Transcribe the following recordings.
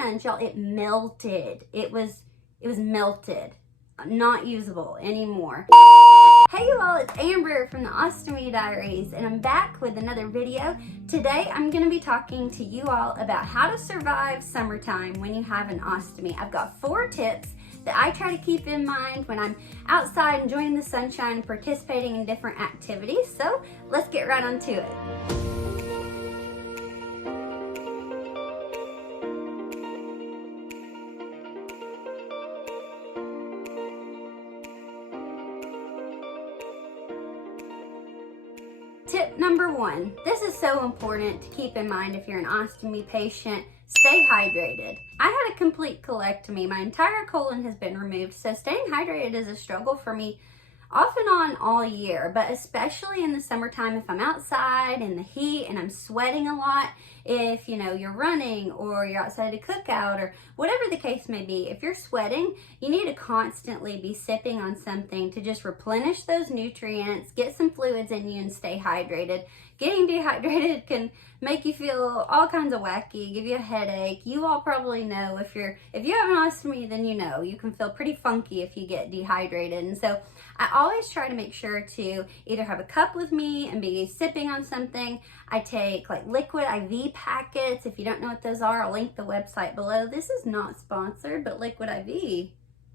flange, y'all, it melted. It was melted. Not usable anymore. Hey you all, it's Amber from the Ostomy Diaries, and I'm back with another video. Today I'm going to be talking to you all about how to survive summertime when you have an ostomy. I've got 4 tips that I try to keep in mind when I'm outside enjoying the sunshine and participating in different activities. So let's get right on to it. Tip number 1, this is so important to keep in mind if you're an ostomy patient. Stay hydrated. I had a complete colectomy. My entire colon has been removed, so staying hydrated is a struggle for me off and on all year, but especially in the summertime if I'm outside in the heat and I'm sweating a lot, if you're running or you're outside a cookout or whatever the case may be, if you're sweating, you need to constantly be sipping on something to just replenish those nutrients, get some fluids in you and stay hydrated. Getting dehydrated can make you feel all kinds of wacky, give you a headache. You all probably know if you have an ostomy, then you can feel pretty funky if you get dehydrated. And so I always try to make sure to either have a cup with me and be sipping on something. I take like liquid IV packets. If you don't know what those are, I'll link the website below. This is not sponsored, but Liquid IV,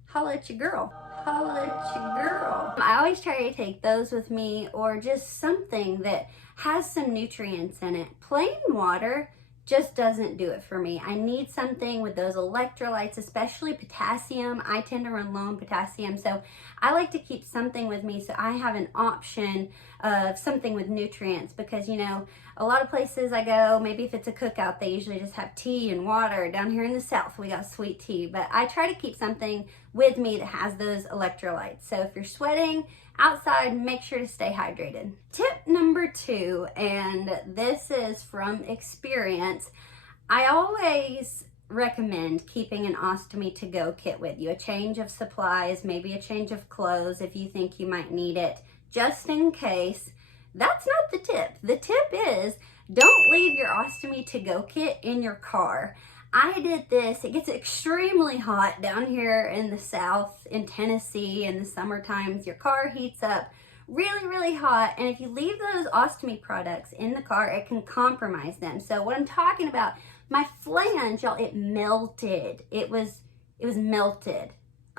holla at your girl. Holla at your girl. I always try to take those with me, or just something that has some nutrients in it. Plain water just doesn't do it for me. I need something with those electrolytes, especially potassium. I tend to run low on potassium, so I like to keep something with me so I have an option of something with nutrients, because a lot of places I go, maybe if it's a cookout, they usually just have tea and water. Down here in the South, we got sweet tea, but I try to keep something with me that has those electrolytes. So if you're sweating outside, make sure to stay hydrated. Tip number 2, and this is from experience, I always recommend keeping an ostomy to-go kit with you. A change of supplies, maybe a change of clothes if you think you might need it, just in case. That's not the tip. The tip is don't leave your ostomy to-go kit in your car. I did this. It gets extremely hot down here in the South, in Tennessee, in the summer times. Your car heats up really, really hot, and if you leave those ostomy products in the car, it can compromise them. So what I'm talking about, my flange, y'all, it melted. It was melted,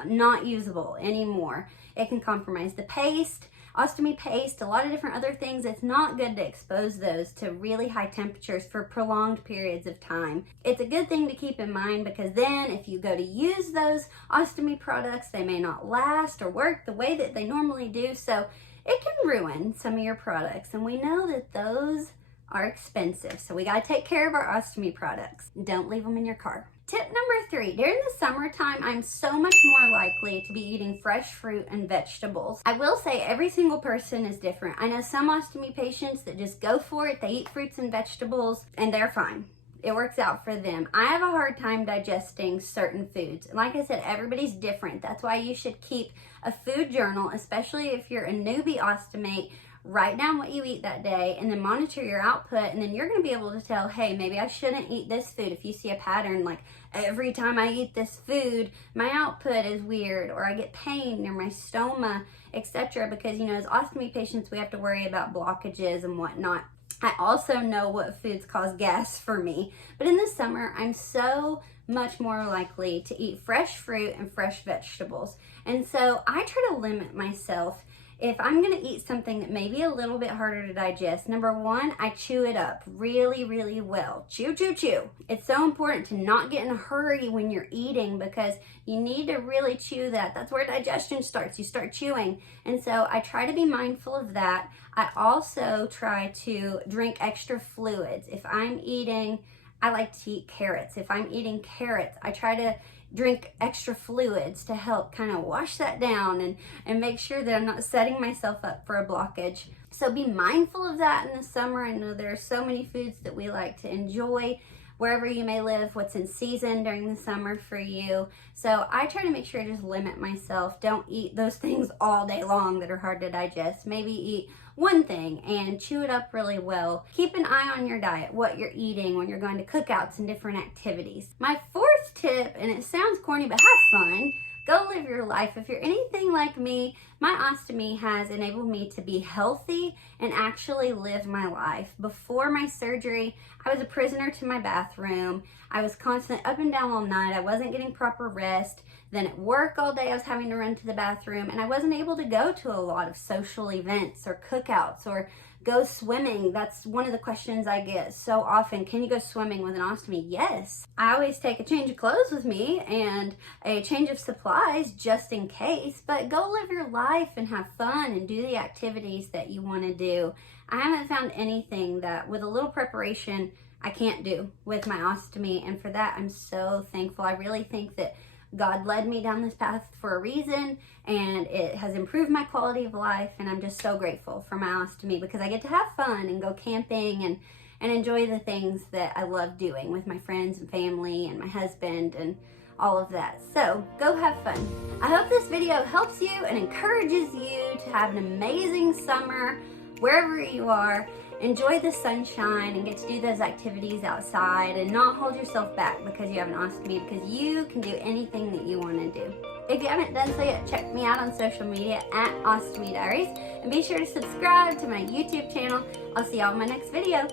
not usable anymore. It can compromise the paste, ostomy paste, a lot of different other things. It's not good to expose those to really high temperatures for prolonged periods of time. It's a good thing to keep in mind, because then if you go to use those ostomy products, they may not last or work the way that they normally do. So it can ruin some of your products, and we know that those are expensive. So we got to take care of our ostomy products. Don't leave them in your car. Tip number 3, during the summertime, I'm so much more likely to be eating fresh fruit and vegetables. I will say every single person is different. I know some ostomy patients that just go for it. They eat fruits and vegetables and they're fine. It works out for them. I have a hard time digesting certain foods. And like I said, everybody's different. That's why you should keep a food journal, especially if you're a newbie ostomate. Write down what you eat that day and then monitor your output, and then you're going to be able to tell, hey, maybe I shouldn't eat this food. If you see a pattern, like every time I eat this food, my output is weird, or I get pain near my stoma, etc. Because, as ostomy patients, we have to worry about blockages and whatnot. I also know what foods cause gas for me, but in the summer, I'm so much more likely to eat fresh fruit and fresh vegetables. And so I try to limit myself. If I'm going to eat something that may be a little bit harder to digest, number 1, I chew it up really, really well. Chew, chew, chew. It's so important to not get in a hurry when you're eating, because you need to really chew that. That's where digestion starts. You start chewing. And so I try to be mindful of that. I also try to drink extra fluids. If I'm eating, I like to eat carrots. If I'm eating carrots, I try to drink extra fluids to help kind of wash that down and make sure that I'm not setting myself up for a blockage. So be mindful of that in the summer. I know there are so many foods that we like to enjoy wherever you may live, what's in season during the summer for you. So I try to make sure I just limit myself. Don't eat those things all day long that are hard to digest. Maybe eat one thing and chew it up really well. Keep an eye on your diet, what you're eating when you're going to cookouts and different activities. My 4th first tip, and it sounds corny, but have fun. Go live your life. If you're anything like me, my ostomy has enabled me to be healthy and actually live my life. Before my surgery, I was a prisoner to my bathroom. I was constantly up and down all night. I wasn't getting proper rest. Then at work all day, I was having to run to the bathroom, and I wasn't able to go to a lot of social events or cookouts or go swimming. That's one of the questions I get so often. Can you go swimming with an ostomy? Yes. I always take a change of clothes with me and a change of supplies just in case, but go live your life and have fun and do the activities that you want to do. I haven't found anything that with a little preparation I can't do with my ostomy, and for that I'm so thankful. I really think that God led me down this path for a reason, and it has improved my quality of life, and I'm just so grateful for my ostomy because I get to have fun and go camping and enjoy the things that I love doing with my friends and family and my husband and all of that. So go have fun. I hope this video helps you and encourages you to have an amazing summer wherever you are. Enjoy the sunshine and get to do those activities outside and not hold yourself back because you have an ostomy, because you can do anything that you want to do. If you haven't done so yet, check me out on social media at Ostomy Diaries, and be sure to subscribe to my YouTube channel. I'll see y'all in my next video.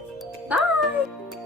Bye!